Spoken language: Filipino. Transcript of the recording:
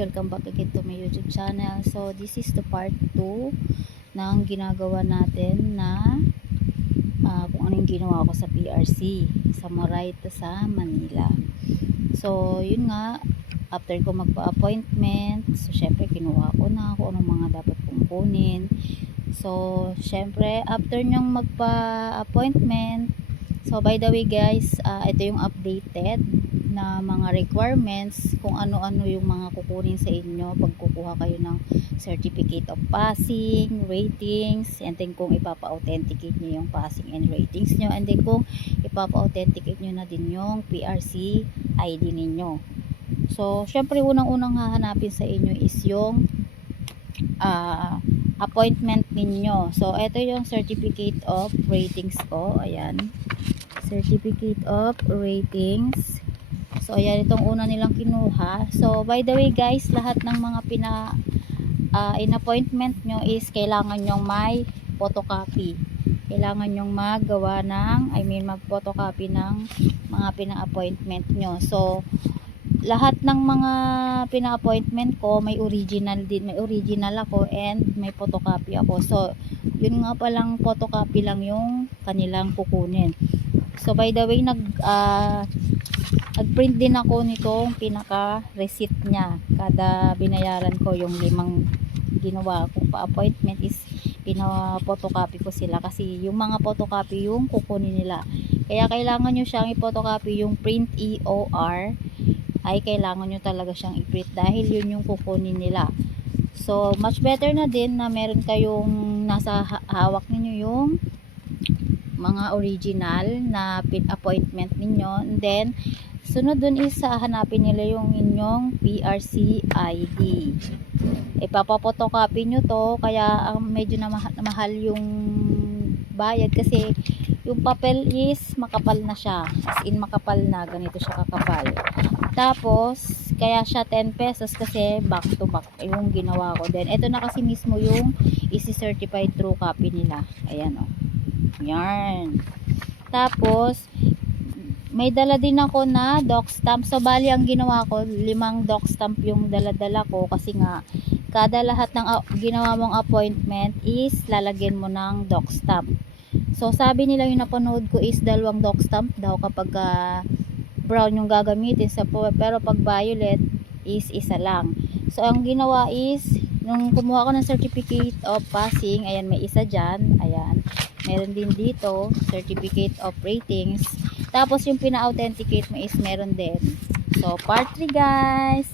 welcome back again to my YouTube channel. So this is the part 2 ng ginagawa natin na kung anong ginawa ko sa PRC sa Moraita sa Manila. So yun nga, after ko magpa-appointment, so syempre kinuha ko na kung anong mga dapat kong kunin. So syempre after nyong magpa-appointment, so by the way guys, ito yung updated na mga requirements kung ano-ano yung mga kukunin sa inyo pag kukuha kayo ng certificate of passing, ratings, and then kung ipapa-authenticate nyo yung passing and ratings nyo, and then kung ipapa-authenticate nyo na din yung PRC ID ninyo. So syempre unang-unang hahanapin sa inyo is yung appointment ninyo. So ito yung certificate of ratings ko, ayan, certificate of ratings. So ayan, itong una nilang kinuha. So by the way guys, lahat ng mga in-appointment nyo is kailangan nyong may photocopy. Kailangan nyong magawa ng, mag-photocopy ng mga pina-appointment nyo. So lahat ng mga pina-appointment ko may original din, may original ako and may photocopy ako. So yun nga palang photocopy lang yung kanilang kukunin. So by the way, nag-print din ako nitong pinaka-receipt niya. Kada binayaran ko yung 5 ginawa kong pa-appointment is pina-photocopy ko sila kasi yung mga photocopy yung kukunin nila. Kaya kailangan nyo siyang i-photocopy yung print EOR, ay kailangan nyo talaga siyang i-print dahil yun yung kukunin nila. So much better na din na meron kayong nasa hawak ninyo yung mga original na appointment ninyo, and then sunod dun is hanapin nila yung inyong PRC ID. Ipapapotocopy nyo to, kaya medyo na mahal yung bayad kasi yung papel is makapal na siya, as in makapal na, ganito siya kakapal. Tapos kaya siya 10 pesos kasi back to back yung ginawa ko. Then ito na kasi mismo yung isi-certified true copy nila, ayan o. Yarn. Tapos may dala din ako na doc stamp. So bali ang ginawa ko, 5 doc stamp yung dala-dala ko kasi nga kada lahat ng ginawa mong appointment is lalagyan mo ng doc stamp. So sabi nila yung napanood ko is 2 doc stamp daw kapag brown yung gagamitin sa pero pag violet is isa lang. So ang ginawa is nung kumuha ko ng certificate of passing, ayan may isa dyan, ayan. Meron din dito, certificate of ratings. Tapos yung pina-authenticate mo is meron din. So, part 3 guys.